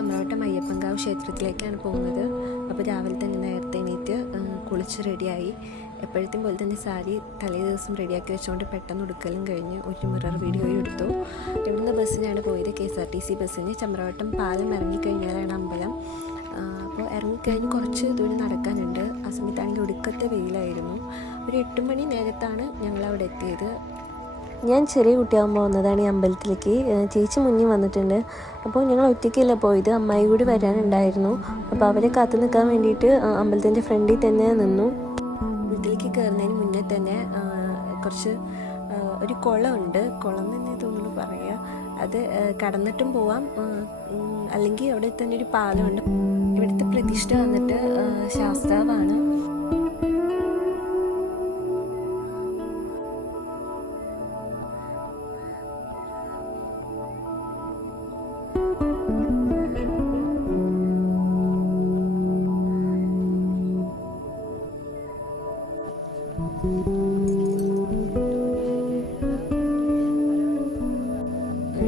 ചമ്രവട്ടം അയ്യപ്പൻകാവ് ക്ഷേത്രത്തിലേക്കാണ് പോകുന്നത്. അപ്പോൾ രാവിലെ തന്നെ നേരത്തെ എണീറ്റ് കുളിച്ച് റെഡിയായി. എപ്പോഴത്തെയും പോലെ തന്നെ സാരി തലേ ദിവസം റെഡിയാക്കി വെച്ചുകൊണ്ട് പെട്ടെന്ന് ഉടുക്കലും കഴിഞ്ഞ് ഒരു മിറർ വീഡിയോയും എടുത്തു. ഇവിടുന്ന് ബസ്സിനാണ് പോയത്, KSRTC ബസ്സിന്. ചമ്രവട്ടം പാലം ഇറങ്ങിക്കഴിഞ്ഞാലാണ് അമ്പലം. അപ്പോൾ ഇറങ്ങിക്കഴിഞ്ഞ് കുറച്ച് ദൂരം നടക്കാനുണ്ട്. ആ സമയത്താണെങ്കിൽ ഒടുക്കത്തെ വെയിലായിരുന്നു. ഒരു 8 മണി നേരത്താണ് ഞങ്ങളവിടെ എത്തിയത്. ഞാൻ ചെറിയ കുട്ടിയാകുമ്പോൾ വന്നതാണ് ഈ അമ്പലത്തിലേക്ക്. ചേച്ചി മുന്നിൽ വന്നിട്ടുണ്ട്. അപ്പോൾ ഞങ്ങൾ ഒറ്റയ്ക്കല്ല പോയത്, അമ്മായി കൂടി വരാനുണ്ടായിരുന്നു. അപ്പോൾ അവരെ കാത്തു നിൽക്കാൻ വേണ്ടിയിട്ട് അമ്പലത്തിൻ്റെ ഫ്രണ്ടിൽ തന്നെ നിന്നു. വീട്ടിലേക്ക് കയറുന്നതിന് മുന്നേ തന്നെ കുറച്ച് ഒരു കുളമുണ്ട്, കുളം തന്നെ തോന്നുന്നു പറയുക. അത് കടന്നിട്ടും പോവാം, അല്ലെങ്കിൽ അവിടെ തന്നെ ഒരു പാലമുണ്ട്. ഇവിടുത്തെ പ്രതിഷ്ഠ വന്നിട്ട് ശാസ്താവാണ്.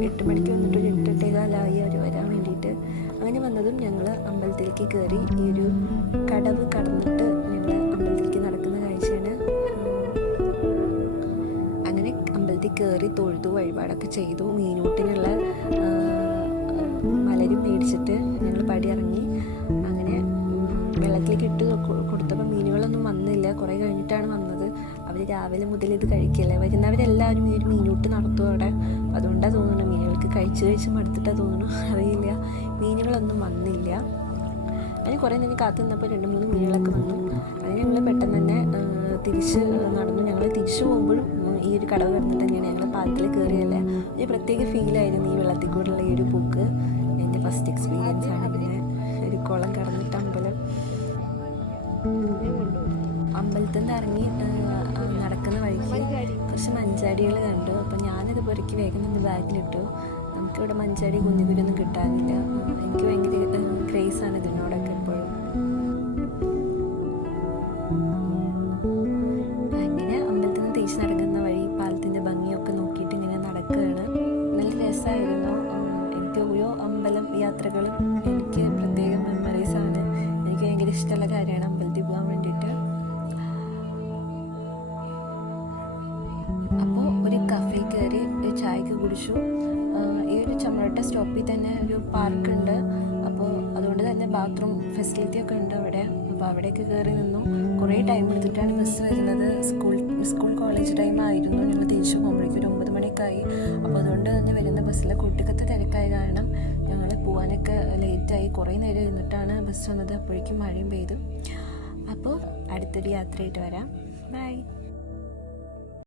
എട്ട് മണിക്ക് വന്നിട്ട് ഒരു 8:15 അവർ വരാൻ വേണ്ടിയിട്ട്. അങ്ങനെ വന്നതും ഞങ്ങൾ അമ്പലത്തിലേക്ക് കയറി. ഈ ഒരു കടവ് കടന്നിട്ട് ഞങ്ങൾ അമ്പലത്തിലേക്ക് നടക്കുന്ന കാഴ്ചയാണ്. അങ്ങനെ അമ്പലത്തിൽ കയറി തൊഴുതു, വഴിപാടൊക്കെ ചെയ്തു. മീനൂട്ടിനുള്ള മലരും മേടിച്ചിട്ട് ഞങ്ങൾ പടി ഇറങ്ങി. അങ്ങനെ വെള്ളത്തിലേക്ക് ഇട്ട് കൊടുത്തപ്പോൾ മീനുകളൊന്നും വന്നില്ല, കുറേ കഴിഞ്ഞിട്ടാണ് വന്നത്. അവർ രാവിലെ മുതൽ ഇത് കഴിക്കില്ല, വരുന്നവരെല്ലാവരും ഈ ഒരു മീനൂട്ട് നടത്തും അവിടെ. അതുകൊണ്ടാണ് തോന്നുന്നു, മീനുകൾക്ക് കഴിച്ച് മടുത്തിട്ടാണ് തോന്നുന്നു, അറിയില്ല. മീനുകളൊന്നും വന്നില്ല. അതിന് കുറേ നേരം കാത്തു നിന്നപ്പോൾ 2-3 മീനുകളൊക്കെ വന്നു. അതിന് ഞങ്ങൾ പെട്ടെന്ന് തന്നെ തിരിച്ച് നടന്നു. ഞങ്ങൾ തിരിച്ചു പോകുമ്പോഴും ഈ ഒരു കടവ് കിടന്നിട്ട് തന്നെയാണ് ഞങ്ങൾ പാലത്തിൽ കയറിയല്ലേ. ഒരു പ്രത്യേക ഫീലായിരുന്നു ഈ വെള്ളത്തിൽ കൂടെയുള്ള ഈ ഒരു പോക്ക്. എൻ്റെ ഫസ്റ്റ് എക്സ്പീരിയൻസ് ആണ്. പിന്നെ ഒരു കുളം കടന്നിട്ട് അമ്പലത്തിൽ നിന്ന് ഇറങ്ങി നടക്കുന്ന വഴിക്ക് കുറച്ച് മഞ്ചാടികൾ കണ്ടു. അപ്പോൾ ഞാനത് പൊറുക്കി വേഗം നിന്ന് ബാഗിലിട്ടു. നമുക്കിവിടെ മഞ്ചാടി കുഞ്ഞിക്കുരൊന്നും കിട്ടാനില്ല. എനിക്ക് ഭയങ്കര ക്രേസാണ് ഇതിനോടൊക്കെ എപ്പോഴും. അങ്ങനെ അമ്പലത്തിൽ നിന്ന് തിരിച്ച് നടക്കുന്ന വഴി പാലത്തിൻ്റെ ഭംഗിയൊക്കെ നോക്കിയിട്ട് ഇങ്ങനെ നടക്കുകയാണ്. നല്ല രസമായിരുന്നു. എനിക്ക് ഓരോ അമ്പലം യാത്രകളും എനിക്ക് പ്രത്യേക മെമ്മറീസാണ്. എനിക്ക് ഭയങ്കര ഇഷ്ടമുള്ള കാര്യമാണ് അമ്പലത്തിൽ പോകാൻ വേണ്ടിയിട്ട്. അപ്പോൾ ഒരു കഫേ കയറി ചായക്ക് കുടിച്ചു. ഈ ഒരു ചമ്രവട്ടം സ്റ്റോപ്പിൽ തന്നെ ഒരു പാർക്കുണ്ട്. അപ്പോൾ അതുകൊണ്ട് തന്നെ ബാത്റൂം ഫെസിലിറ്റി ഒക്കെ ഉണ്ട് അവിടെ. അപ്പോൾ അവിടെയൊക്കെ കയറി നിന്നു. കുറേ ടൈം എടുത്തിട്ടാണ് ബസ് വരുന്നത്. സ്കൂൾ കോളേജ് ടൈം ആയിരുന്നു. ഞങ്ങൾ തിരിച്ചു പോകുമ്പോഴേക്കും ഒരു 9 മണിയൊക്കെ ആയി. അപ്പോൾ അതുകൊണ്ട് തന്നെ വരുന്ന ബസ്സിലെ കൂട്ടുകത്തെ തിരക്കായ കാരണം ഞങ്ങൾ പോകാനൊക്കെ ലേറ്റായി. കുറേ നേരം ഇരുന്നിട്ടാണ് ബസ് വന്നത്. അപ്പോഴേക്കും മഴയും പെയ്തു. അപ്പോൾ അടുത്തൊരു യാത്രയായിട്ട് വരാം. ബൈ.